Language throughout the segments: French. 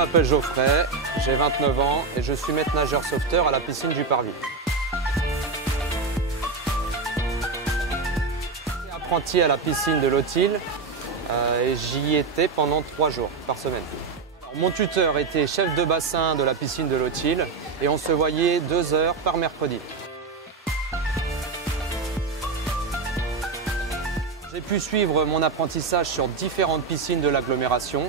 m'appelle Geoffrey, j'ai 29 ans et je suis maître nageur sauveteur à la piscine du Parvis. Je suis apprenti à la piscine de l'Autille et j'y étais pendant 3 jours par semaine. Alors, mon tuteur était chef de bassin de la piscine de l'Autille et on se voyait 2 heures par mercredi. J'ai pu suivre mon apprentissage sur différentes piscines de l'agglomération.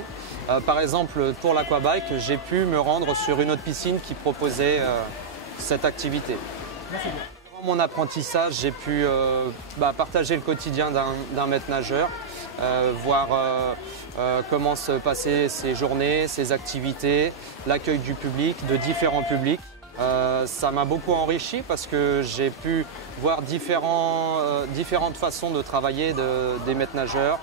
Par exemple, pour l'aquabike, j'ai pu me rendre sur une autre piscine qui proposait cette activité. Pendant mon apprentissage, j'ai pu partager le quotidien d'un maître nageur, voir comment se passaient ses journées, ses activités, l'accueil du public, de différents publics. Ça m'a beaucoup enrichi parce que j'ai pu voir différentes façons de travailler des maîtres nageurs.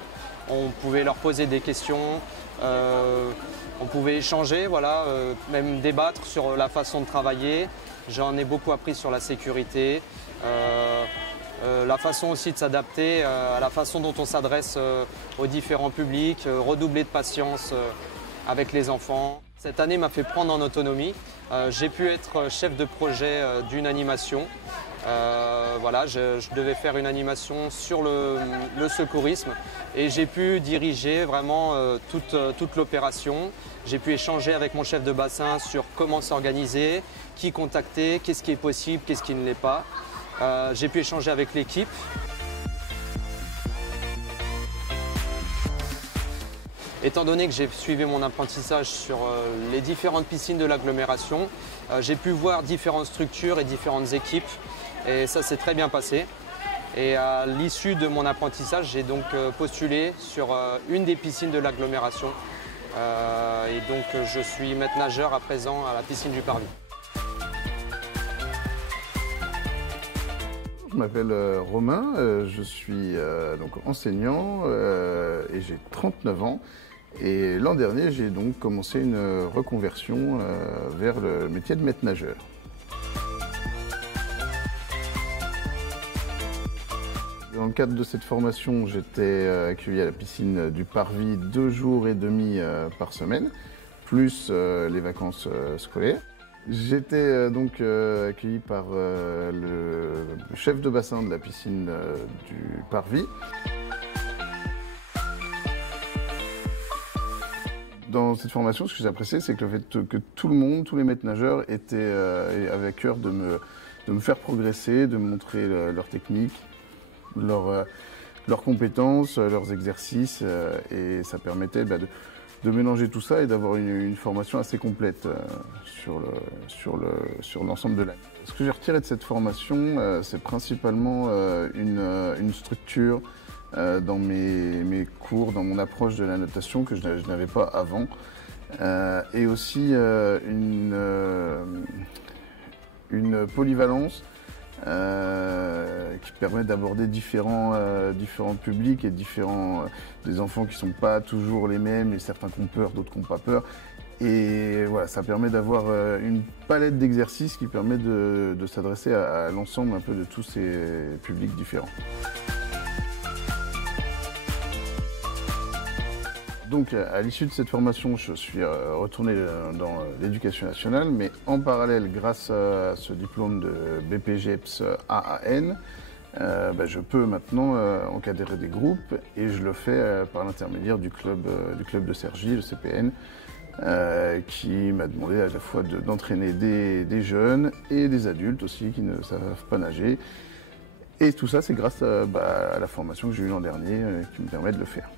On pouvait leur poser des questions, on pouvait échanger, voilà, même débattre sur la façon de travailler. J'en ai beaucoup appris sur la sécurité, la façon aussi de s'adapter à la façon dont on s'adresse aux différents publics, redoubler de patience avec les enfants. Cette année m'a fait prendre en autonomie. J'ai pu être chef de projet d'une animation. Voilà, je devais faire une animation sur le secourisme et j'ai pu diriger vraiment toute l'opération. J'ai pu échanger avec mon chef de bassin sur comment s'organiser, qui contacter, qu'est-ce qui est possible, qu'est-ce qui ne l'est pas. J'ai pu échanger avec l'équipe. Étant donné que j'ai suivi mon apprentissage sur les différentes piscines de l'agglomération, j'ai pu voir différentes structures et différentes équipes et ça s'est très bien passé. Et à l'issue de mon apprentissage, j'ai donc postulé sur une des piscines de l'agglomération et donc je suis maître nageur à présent à la piscine du Parvis. Je m'appelle Romain, je suis donc enseignant et j'ai 39 ans. Et l'an dernier, j'ai donc commencé une reconversion vers le métier de maître nageur. Dans le cadre de cette formation, j'étais accueilli à la piscine du Parvis 2 jours et demi par semaine, plus les vacances scolaires. J'étais donc accueilli par le chef de bassin de la piscine du Parvis. Dans cette formation, ce que j'ai apprécié, c'est que le fait que tout le monde, tous les maîtres nageurs avaient à cœur de me faire progresser, de me montrer leur technique, leurs compétences, leurs exercices, et ça permettait de mélanger tout ça et d'avoir une formation assez complète sur l'ensemble de l'année. Ce que j'ai retiré de cette formation, c'est principalement une structure dans mes cours, dans mon approche de la natation que je n'avais pas avant, et aussi une polyvalence qui permet d'aborder différents publics et des enfants qui ne sont pas toujours les mêmes, et certains qui ont peur, d'autres qui n'ont pas peur. Et voilà, ça permet d'avoir une palette d'exercices qui permet de s'adresser à l'ensemble un peu de tous ces publics différents. Donc à l'issue de cette formation, je suis retourné dans l'éducation nationale, mais en parallèle, grâce à ce diplôme de BPGEPS AAN, je peux maintenant encadrer des groupes et je le fais par l'intermédiaire du club de Cergy, le CPN, qui m'a demandé à la fois d'entraîner des jeunes et des adultes aussi qui ne savent pas nager. Et tout ça, c'est grâce à la formation que j'ai eue l'an dernier qui me permet de le faire.